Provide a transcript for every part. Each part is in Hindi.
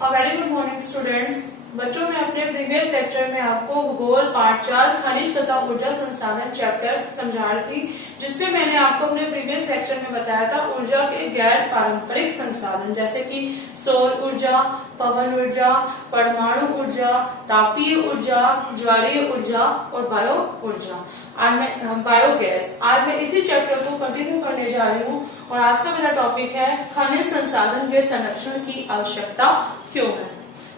Very good morning students. बच्चों, मैं अपने प्रीवियस लेक्चर में आपको भूगोल पार्ट 4 खनिज तथा ऊर्जा संसाधन चैप्टर समझा रही थी, जिसमें मैंने आपको अपने प्रीवियस लेक्चर में बताया था ऊर्जा के गैर पारंपरिक संसाधन जैसे कि सौर ऊर्जा, पवन ऊर्जा, परमाणु ऊर्जा, तापीय ऊर्जा, ज्वारीय ऊर्जा और बायो ऊर्जा। बायोगैस। आज मैं इसी चैप्टर को कंटिन्यू करने जा रही हूँ और आज का मेरा टॉपिक है खनिज संसाधन के संरक्षण की आवश्यकता क्यों है।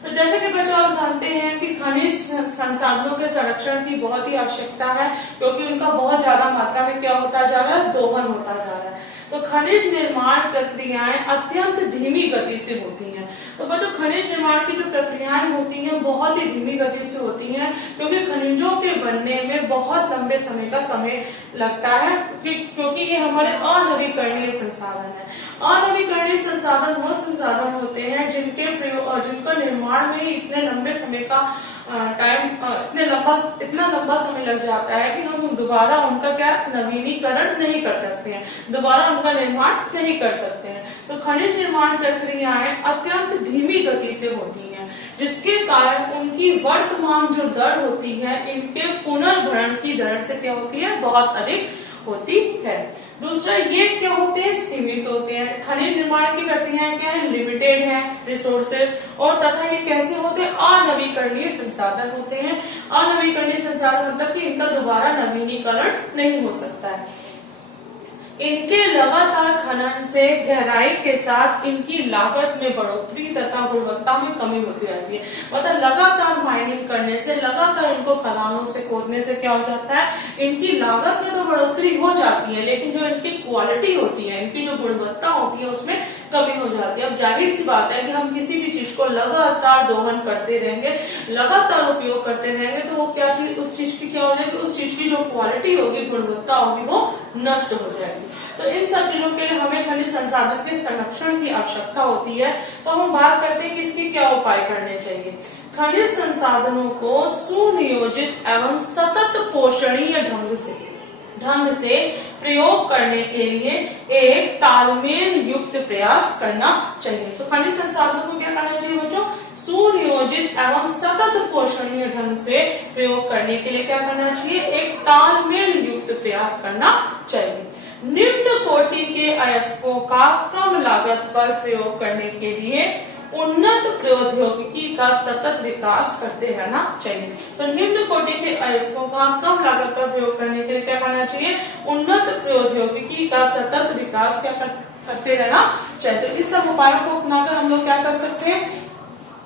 तो जैसे कि बच्चों आप जानते हैं कि खनिज संसाधनों के संरक्षण की बहुत ही आवश्यकता है, क्योंकि उनका बहुत ज्यादा मात्रा में क्या होता जा रहा है, दोहन होता जा रहा है। तो खनिज निर्माण प्रक्रियाएं अत्यंत धीमी गति से होती हैं। तो बच्चों, खनिज निर्माण की जो प्रक्रियाएं होती हैं बहुत ही धीमी गति से होती हैं, क्योंकि खनिजों के बनने में बहुत लंबे समय का समय लगता है, क्योंकि ये हमारे अनवीकरणीय संसाधन है। अनवीकरणीय संसाधन वो संसाधन होते हैं जिनका निर्माण में ही इतने लंबे समय का इतना लंबा समय लग जाता है कि हम दोबारा उनका क्या नवीनीकरण नहीं कर सकते हैं, दोबारा उनका निर्माण नहीं कर सकते हैं। तो खनिज निर्माण प्रक्रियाएं अत्यंत धीमी गति से होती हैं, जिसके कारण उनकी वर्तमान जो दर होती है इनके पुनर्भरण की दर से क्या होती है, बहुत अधिक होती है। दूसरा, ये क्या होते हैं, सीमित होते हैं। खनिज निर्माण की प्रक्रियाएं क्या है, लिमिटेड है रिसोर्सेज, और तथा ये कैसे होते हैं, अनवीकरणीय संसाधन होते हैं। अनवीकरणीय संसाधन मतलब कि इनका दोबारा नवीनीकरण नहीं हो सकता है। इनके लगातार खनन से गहराई के साथ इनकी लागत में बढ़ोतरी तथा गुणवत्ता में कमी होती रहती है। मतलब लगातार माइनिंग करने से, लगातार इनको खदानों से खोदने से क्या हो जाता है, इनकी लागत में तो बढ़ोतरी हो जाती है, लेकिन जो इनकी क्वालिटी होती है, इनकी जो गुणवत्ता होती है उसमें कमी हो जाती है। अब जाहिर सी बात है कि हम किसी भी चीज को लगातार दोहन करते रहेंगे, लगातार उपयोग करते रहेंगे, तो वो क्या चीज, उस चीज की क्या हो जाएगी, उस चीज की जो क्वालिटी होगी, गुणवत्ता होगी, वो नष्ट हो जाएगी। तो इन सब चीजों के लिए हमें खनिज संसाधन के संरक्षण की आवश्यकता होती है। तो हम बात करते हैं कि इसके क्या उपाय करने चाहिए। खनिज संसाधनों को सुनियोजित एवं सतत पोषणीय ढंग से प्रयोग करने के लिए एक तालमेल युक्त प्रयास करना चाहिए। तो खनिज संसाधनों को क्या करना चाहिए बच्चों, सुनियोजित एवं सतत पोषणीय ढंग से प्रयोग करने के लिए क्या करना चाहिए, एक तालमेल युक्त प्रयास करना चाहिए। निम्न कोटि के अयस्कों का कम लागत पर प्रयोग करने के लिए उन्नत प्रौद्योगिकी का सतत विकास करते रहना चाहिए। तो निम्न कोटि के अयस्कों का कम लागत पर प्रयोग करने के लिए क्या करना चाहिए, उन्नत प्रौद्योगिकी का सतत विकास क्या करते रहना चाहिए। तो इस सब उपायों को अपनाकर हम लोग क्या कर सकते हैं,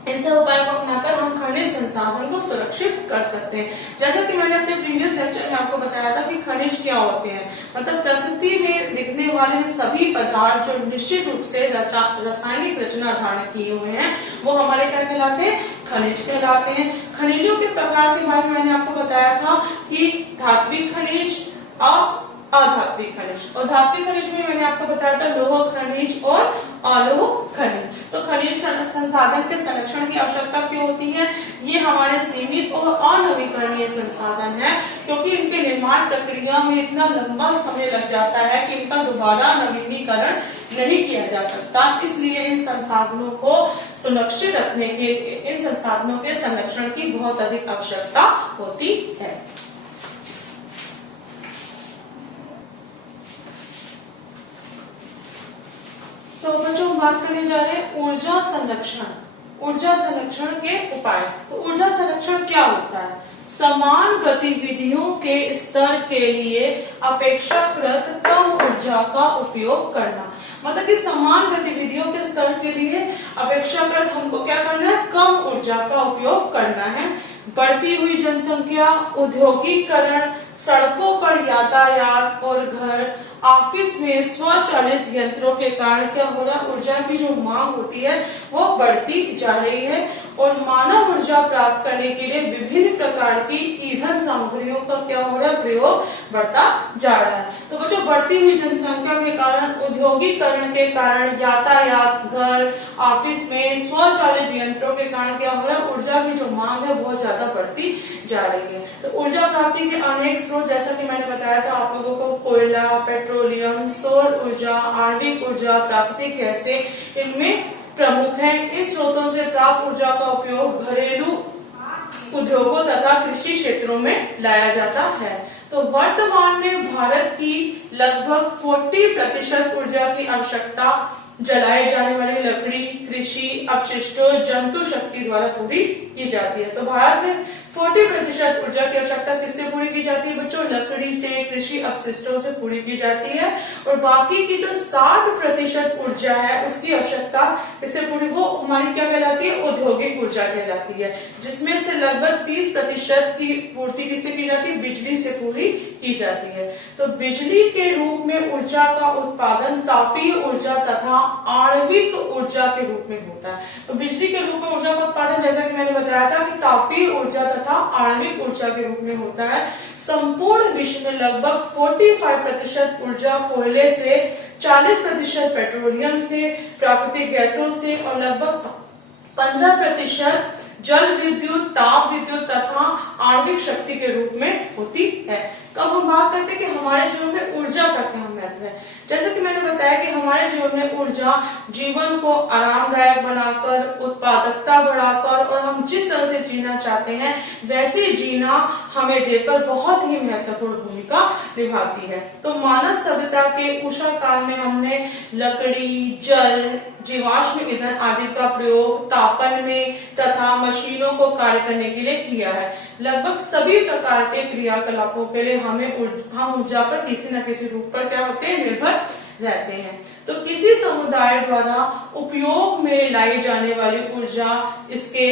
इन सब उपायों को अपनाकर हम खनिज संसाधन को सुरक्षित कर सकते हैं। जैसा कि मैंने अपने प्रीवियस लेक्चर में आपको बताया था कि खनिज क्या होते हैं। मतलब प्रकृति में दिखने वाले सभी पदार्थ जो निश्चित रूप से रासायनिक रचना धारण किए हुए हैं, वो हमारे क्या कहलाते हैं, खनिज कहलाते हैं। खनिजों के प्रकार के बारे में मैंने आपको बताया था कि धात्विक खनिज और अधात्विक खनिज। और धात्विक खनिज में मैंने आपको बताया था लौह खनिज और अलोह खनिज। तो खनिज संसाधन के संरक्षण की आवश्यकता क्यों होती है, ये हमारे सीमित और अनवीकरणीय संसाधन है, क्योंकि इनके निर्माण प्रक्रिया में इतना लंबा समय लग जाता है कि इनका दोबारा नवीनीकरण नहीं किया जा सकता। इसलिए इन संसाधनों को सुरक्षित रखने के लिए इन संसाधनों के संरक्षण की बहुत अधिक आवश्यकता होती है। तो बच्चों, हम बात करने जा रहे हैं ऊर्जा संरक्षण के उपाय। तो ऊर्जा संरक्षण क्या होता है, समान गतिविधियों के स्तर के लिए अपेक्षाकृत कम ऊर्जा का उपयोग करना। मतलब कि समान गतिविधियों के स्तर के लिए अपेक्षाकृत हमको क्या करना है, कम ऊर्जा का उपयोग करना है। बढ़ती हुई जनसंख्या, औद्योगिकरण, सड़कों पर यातायात और घर, ऑफिस में स्वचालित यंत्रों के कारण क्या हो रहा है, ऊर्जा की जो मांग होती है वो बढ़ती जा रही है, और मानव ऊर्जा प्राप्त करने के लिए विभिन्न प्रकार की ईंधन सामग्रियों का क्या हो रहा है, प्रयोग बढ़ता जा रहा है। तो बच्चों, बढ़ती हुई जनसंख्या के कारण, औद्योगिकरण के कारण, यातायात, घर, ऑफिस में स्वचालित यंत्रों के कारण क्या हो रहा है, ऊर्जा की जो मांग है बहुत ज्यादा बढ़ती जा रही है। तो ऊर्जा प्राप्ति के अनेक स्रोत, जैसा कि मैंने बताया था आप लोगों को, कोयला, पेट्रोलियम, सौर ऊर्जा, आणविक ऊर्जा, प्राकृतिक गैसें, इनमें प्रमुख हैं। इन स्रोतों से प्राप्त ऊर्जा का उपयोग घरेलू उद्योगों तथा कृषि क्षेत्रों में लाया जाता है। तो वर्तमान में भारत की लगभग 40% ऊर्जा की आवश्यकता जलाए जाने वाली लकड़ी, कृषि अपशिष्टों, जंतु शक्ति द्वारा पूरी की जाती है। तो भारत में 40% ऊर्जा की आवश्यकता किससे पूरी की जाती है बच्चों? लकड़ी से, कृषि अपशिष्टों से पूरी की जाती है। और बाकी की जो 60% ऊर्जा है उसकी आवश्यकता इससे पूरी, वो हमारी क्या कहलाती है? औद्योगिक ऊर्जा कहलाती है, जिसमें से लगभग 30% की पूर्ति किससे की जाती है? बिजली से पूरी की जाती है। तो बिजली के रूप में ऊर्जा का उत्पादन तापीय ऊर्जा तथा आणविक ऊर्जा के रूप में होता है। तो बिजली के रूप में ऊर्जा का उत्पादन, जैसा कि मैंने बताया था, कि तापीय ऊर्जा तथा आणविक ऊर्जा के रूप में होता है। संपूर्ण विश्व में लगभग 45% ऊर्जा कोयले से, 40% पेट्रोलियम से, प्राकृतिक गैसों से और लगभग 15% जल विद्युत, ताप विद्युत तथा आणविक शक्ति के रूप में होती है। तो अब हम बात करते हैं कि हमारे जीवन में ऊर्जा का क्या महत्व है। जैसे कि मैंने बताया कि हमारे जीवन में ऊर्जा जीवन को आरामदायक बनाकर, उत्पादकता बढ़ाकर और हम जिस तरह से जीना चाहते हैं वैसे जीना हमें देकर बहुत ही महत्वपूर्ण भूमिका निभाती है। तो मानव सभ्यता के उषा काल में हमने लकड़ी, जल, जीवाश्म ईंधन आदि का प्रयोग तापन में तथा मशीनों को कार्य करने के लिए किया है। लगभग सभी प्रकार के क्रियाकलापों के लिए हम ऊर्जा पर किसी न किसी रूप पर क्या होते हैं? निर्भर रहते हैं। तो किसी समुदाय द्वारा उपयोग में लाई जाने वाली ऊर्जा इसके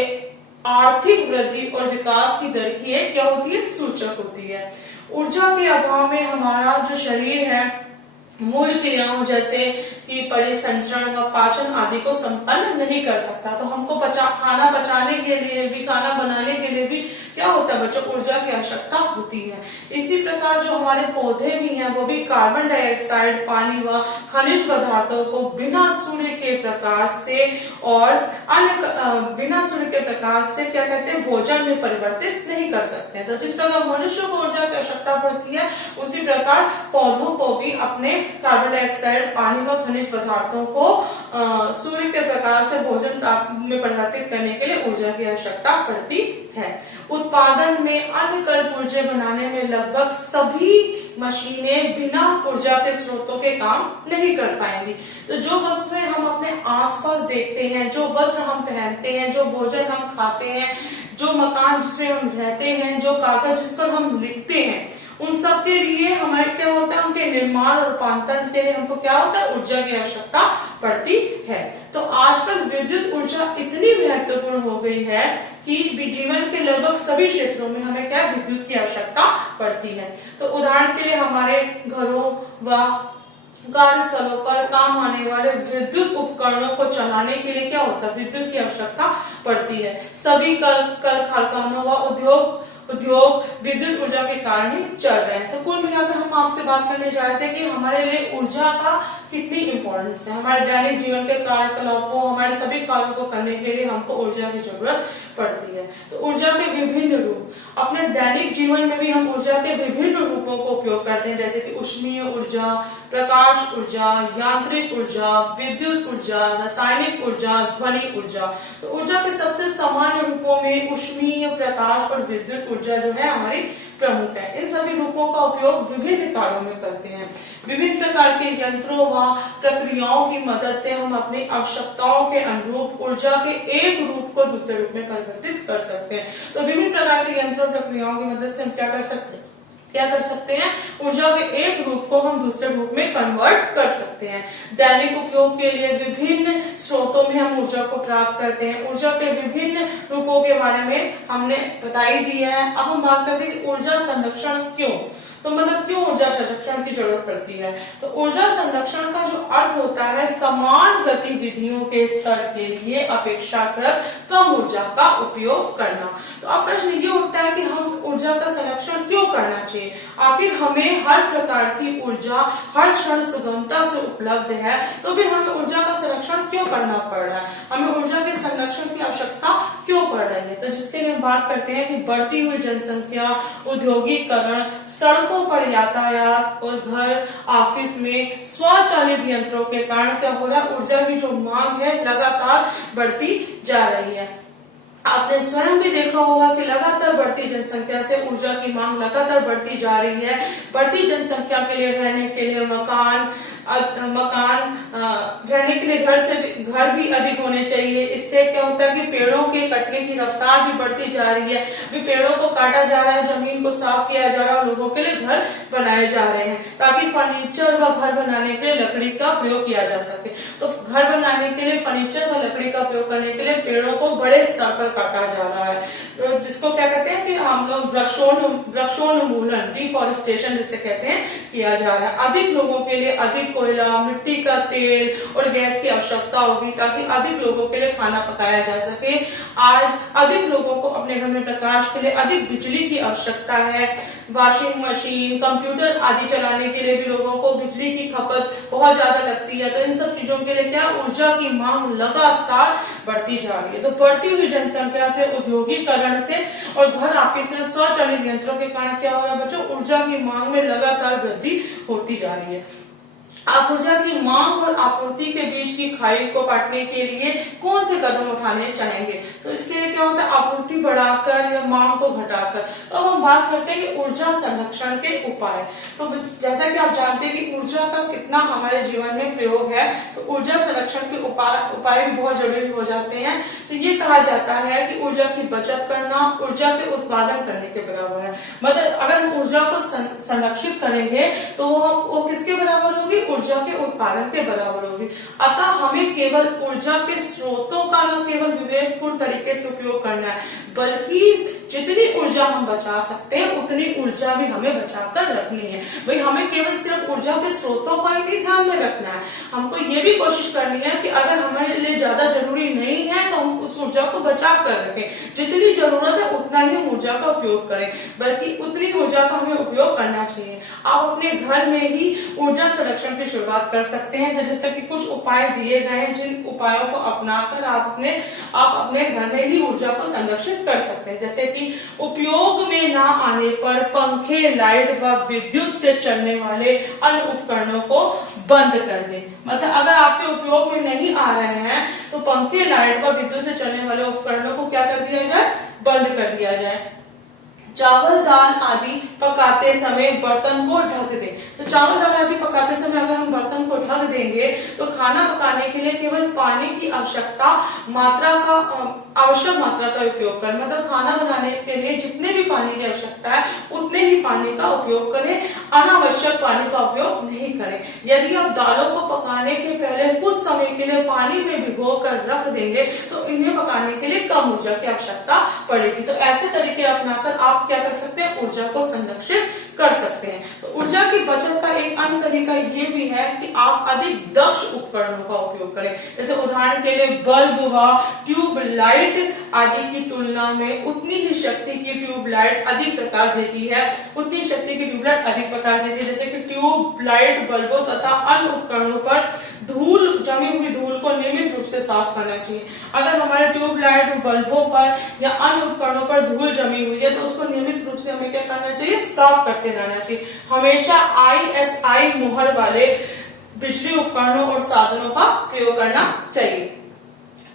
आर्थिक वृद्धि और विकास की दर की क्या होती है? सूचक होती है। ऊर्जा के अभाव में हमारा जो शरीर है मूल क्रियाओं जैसे कि परिसंचरण व पाचन आदि को संपन्न नहीं कर सकता। तो हमको खाना पचाने के लिए भी, खाना बनाने के लिए भी क्या होता है बच्चों? ऊर्जा की आवश्यकता होती है। इसी प्रकार जो हमारे पौधे भी हैं वो भी कार्बन डाइऑक्साइड, पानी व खनिज पदार्थों को बिना सूर्य के प्रकाश से और बिना सूर्य के प्रकाश से क्या कहते हैं? भोजन में परिवर्तित नहीं कर सकते। तो जिस प्रकार मनुष्य को ऊर्जा की आवश्यकता पड़ती है उसी प्रकार पौधों को भी अपने कार्बन डाइऑक्साइड, पानी व खनिज पदार्थों को सूर्य के प्रकाश से भोजन में परिवर्तित करने के लिए ऊर्जा की आवश्यकता पड़ती है। उत्पादन में अन्य कल पुर्जे बनाने में लगभग सभी मशीनें बिना ऊर्जा के स्रोतों के काम नहीं कर पाएंगी। तो जो वस्तुएं हम अपने आसपास देखते हैं, जो वस्त्र हम पहनते हैं, जो भोजन हम खाते हैं, जो मकान जिसमें हम रहते हैं, जो कागज जिस पर हम लिखते हैं, उन सब के लिए हमारे क्या होता है? उनके निर्माण और रूपांतरण के लिए हमको क्या होता है? ऊर्जा की आवश्यकता पड़ती है। तो आजकल विद्युत ऊर्जा इतनी महत्वपूर्ण हो गई है कि जीवन के लगभग सभी क्षेत्रों में हमें क्या? विद्युत की आवश्यकता पड़ती है। तो उदाहरण के लिए हमारे घरों व कार्यस्थलों पर काम आने वाले विद्युत उपकरणों को चलाने के लिए क्या होता है? विद्युत की आवश्यकता पड़ती है। सभी कल कारखानों व उद्योग विद्युत ऊर्जा के कारण ही चल रहे हैं। तो कुल मिलाकर हम आपसे बात करने जा रहे थे कि हमारे लिए ऊर्जा का कितनी इंपॉर्टेंस है। हमारे दैनिक जीवन के कार्यकलापों, हमारे सभी कार्यों को करने के लिए हमको ऊर्जा की जरूरत पड़ती है। तो ऊर्जा के विभिन्न रूप, अपने दैनिक जीवन में भी हम ऊर्जा के विभिन्न रूपों को उपयोग करते हैं, जैसे कि उष्मीय ऊर्जा, प्रकाश ऊर्जा, यांत्रिक ऊर्जा, विद्युत ऊर्जा, रासायनिक ऊर्जा, ध्वनि ऊर्जा। तो ऊर्जा के सबसे सामान्य रूपों में उष्मीय, प्रकाश और विद्युत ऊर्जा जो है हमारी प्रमुख है। इन सभी रूपों का उपयोग विभिन्न कार्यों में करते हैं। विभिन्न प्रकार के यंत्रों व प्रक्रियाओं की मदद से हम अपनी आवश्यकताओं के अनुरूप ऊर्जा के एक रूप को दूसरे रूप में परिवर्तित कर सकते हैं। तो विभिन्न प्रकार के यंत्रों प्रक्रियाओं की मदद से हम क्या कर सकते हैं? ऊर्जा के एक रूप को हम दूसरे रूप में कन्वर्ट कर सकते हैं। दैनिक उपयोग के लिए विभिन्न स्रोतों में हम ऊर्जा को प्राप्त करते हैं। ऊर्जा के विभिन्न रूपों के बारे में हमने बताई दी है। अब हम बात करते हैं कि ऊर्जा संरक्षण क्यों, तो मतलब क्यों ऊर्जा संरक्षण की जरूरत पड़ती है। तो ऊर्जा संरक्षण का जो अर्थ होता है समान गतिविधियों के स्तर के लिए अपेक्षाकृत कम ऊर्जा का उपयोग करना। तो अब प्रश्न ये उठता है कि हम ऊर्जा का संरक्षण क्यों करना चाहिए? आखिर हमें हर प्रकार की ऊर्जा हर क्षण सुगमता से उपलब्ध है, तो फिर हमें ऊर्जा का संरक्षण क्यों करना पड़ रहा है? हमें ऊर्जा के संरक्षण की आवश्यकता क्यों पड़ रही है? तो जिसके लिए हम बात करते हैं कि बढ़ती हुई जनसंख्या, औद्योगिकरण, सड़कों पर यातायात और घर ऑफिस में स्वचालित यंत्रों के कारण क्या हो रहा है, ऊर्जा की जो मांग है लगातार बढ़ती जा रही है। आपने स्वयं भी देखा होगा कि लगातार बढ़ती जनसंख्या से ऊर्जा की मांग लगातार बढ़ती जा रही है। बढ़ती जनसंख्या के लिए रहने के लिए मकान रहने के लिए घर भी अधिक होने चाहिए। इससे क्या होता है कि पेड़ों के कटने की रफ्तार भी बढ़ती जा रही है। भी पेड़ों को काटा जा रहा है, जमीन को साफ किया जा रहा है, लोगों के लिए घर बनाए जा रहे हैं ताकि फर्नीचर व घर बनाने के लिए लकड़ी का प्रयोग किया जा सके। तो घर बनाने के लिए फर्नीचर व लकड़ी का प्रयोग करने के लिए पेड़ों को बड़े स्तर पर काटा जा रहा है, तो जिसको क्या कहते हैं कि हम लोग वृक्षोन्मूलन, डिफॉरेस्टेशन जिसे कहते हैं, किया जा रहा है। अधिक लोगों के लिए अधिक कोयला, मिट्टी का तेल और गैस की आवश्यकता होगी ताकि अधिक लोगों के लिए खाना पकाया जा सके। आज अधिक लोगों को अपने घर में प्रकाश के लिए अधिक बिजली की आवश्यकता है। वॉशिंग मशीन, कंप्यूटर आदि चलाने के लिए भी लोगों को बिजली की खपत बहुत ज्यादा लगती है। तो इन सब चीजों के लिए क्या ऊर्जा की मांग लगातार बढ़ती जा रही है। तो बढ़ती हुई जनसंख्या से, औद्योगिकरण से और घर ऑफिस में स्वचालित यंत्रों के कारण क्या हो रहा है बच्चों, ऊर्जा की मांग में लगातार वृद्धि होती जा रही है। आप ऊर्जा की मांग और आपूर्ति के बीच की खाई को काटने के लिए कौन से कदम उठाने चाहेंगे? तो इसके लिए क्या होता है, आपूर्ति बढ़ाकर या मांग को घटाकर। तो अब हम बात करते हैं कि ऊर्जा संरक्षण के उपाय। तो जैसा कि आप जानते हैं कि ऊर्जा का कितना हमारे जीवन में प्रयोग है, तो ऊर्जा संरक्षण के उपाय भी बहुत जरूरी हो जाते हैं। तो ये कहा जाता है कि ऊर्जा की बचत करना ऊर्जा के उत्पादन करने के बराबर है। मतलब अगर हम ऊर्जा को संरक्षित करेंगे तो वो किसके बराबर होगी, ऊर्जा के उत्पादन के बराबर होगी। अतः हमें केवल ऊर्जा के स्रोतों का न केवल विवेकपूर्ण तरीके से उपयोग करना है, बल्कि जितनी ऊर्जा हम बचा सकते हैं उतनी ऊर्जा भी हमें बचाकर रखनी है। भाई हमें केवल सिर्फ ऊर्जा के स्रोतों का ही ध्यान में रखना है, हमको ये भी कोशिश करनी है कि अगर हमारे लिए ज्यादा जरूरी नहीं है तो हम उस ऊर्जा को बचा कर रखें। जितनी जरूरत है उतना ही हम ऊर्जा का उपयोग करें, बल्कि उतनी ऊर्जा का हमें उपयोग करना चाहिए। आप अपने घर में ही ऊर्जा संरक्षण की शुरुआत कर सकते हैं। तो जैसे कि कुछ उपाय दिए गए हैं, जिन उपायों को अपनाकर आप अपने घर में ही ऊर्जा को संरक्षित कर सकते हैं। जैसे कि उपयोग में ना आने पर पंखे, लाइट व विद्युत से चलने वाले अन्य उपकरणों को बंद कर दें। मतलब अगर आपके उपयोग में नहीं आ रहे हैं तो पंखे, लाइट व विद्युत से चलने वाले उपकरणों को क्या कर दिया जाए, बंद कर दिया जाए। चावल दाल आदि पकाते समय बर्तन को ढक दें। तो चावल दाल आदि पकाते समय अगर हम बर्तन को ढक देंगे तो खाना पकाने के लिए केवल पानी की आवश्यक मात्रा का उपयोग करें। मतलब खाना बनाने के लिए जितने भी पानी की आवश्यकता है उतने ही पानी का उपयोग करें, अनावश्यक पानी का उपयोग नहीं करें। यदि आप दालों को पकाने के पहले कुछ समय के लिए पानी में भिगो कर रख देंगे तो इन्हें पकाने के लिए कम ऊर्जा की आवश्यकता पड़ेगी। तो ऐसे तरीके अपनाकर आप क्या कर सकते हैं, ऊर्जा को संरक्षित कर सकते हैं। तो ऊर्जा की बचत का एक अन्य तरीका ये भी है कि आप अधिक दक्ष उपकरणों का उपयोग करें। जैसे उदाहरण के लिए बल्ब व ट्यूबलाइट आदि की तुलना में उतनी ही शक्ति की ट्यूबलाइट अधिक प्रकाश देती है, उतनी शक्ति की ट्यूबलाइट अधिक प्रकाश देती है। जैसे कि ट्यूबलाइट बल्बों तथा अन्य उपकरणों पर जमी हुई धूल को नियमित रूप से साफ करना चाहिए। अगर हमारे ट्यूबलाइट बल्बों पर या अन्य उपकरणों पर धूल जमी हुई है तो उसको नियमित रूप से हमें क्या करना चाहिए, साफ करते रहना चाहिए। हमेशा ISI मोहर वाले बिजली उपकरणों और साधनों का प्रयोग करना चाहिए।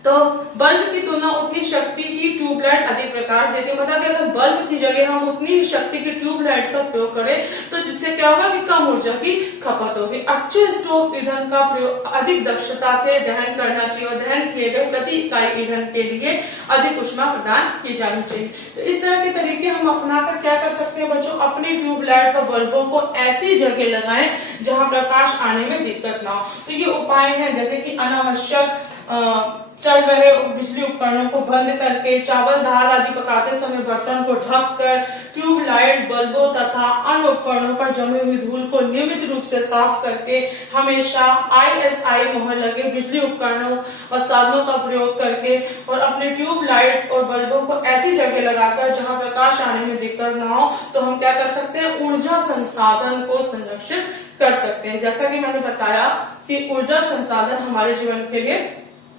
तो बल्ब की तुलना उतनी शक्ति की ट्यूबलाइट अधिक प्रकाश देती है। मतलब कि अगर बल्ब की जगह हम उतनी ही शक्ति की ट्यूबलाइट का प्रयोग करें तो जिससे क्या होगा कि कम ऊर्जा की खपत होगी। अच्छे स्टोव ईंधन का प्रयोग अधिक दक्षता से दहन करना चाहिए और दहन किए गए प्रति इकाई ईंधन के लिए अधिक ऊष्मा प्रदान की जानी चाहिए। तो इस तरह के तरीके हम अपनाकर क्या कर सकते हैं बच्चों, अपनी ट्यूबलाइट व बल्बों को ऐसी जगह लगाएं जहां प्रकाश आने में दिक्कत ना हो। तो ये उपाय है जैसे कि अनावश्यक चल रहे बिजली उपकरणों को बंद करके, चावल दाल आदि पकाते समय बर्तन को ढककर, ट्यूबलाइट, बल्बों तथा अन्य उपकरणों पर जमी हुई धूल को नियमित रूप से साफ करके, हमेशा ISI मोहर लगे बिजली उपकरणों और साधनों का प्रयोग करके और अपने ट्यूबलाइट और बल्बों को ऐसी जगह लगाकर जहां प्रकाश आने में दिक्कत ना हो, तो हम क्या कर सकते हैं, ऊर्जा संसाधन को संरक्षित कर सकते हैं। जैसा कि मैंने बताया कि ऊर्जा संसाधन हमारे जीवन के लिए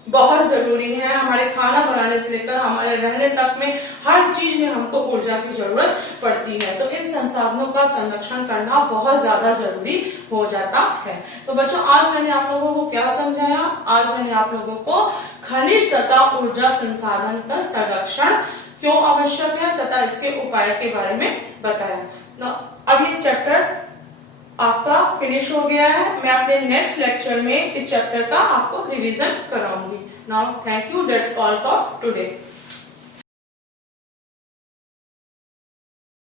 बहुत जरूरी है। हमारे खाना बनाने से लेकर हमारे रहने तक में हर चीज में हमको ऊर्जा की जरूरत पड़ती है, तो इन संसाधनों का संरक्षण करना बहुत ज्यादा जरूरी हो जाता है। तो बच्चों, आज मैंने आप लोगों को क्या समझाया? आज मैंने आप लोगों को खनिज तथा ऊर्जा संसाधन का संरक्षण क्यों आवश्यक है तथा इसके उपाय के बारे में बताया। अब ये चैप्टर आपका फिनिश हो गया है। मैं अपने नेक्स्ट लेक्चर में इस चैप्टर का आपको रिवीजन कराऊंगी। Now thank you, that's all for today.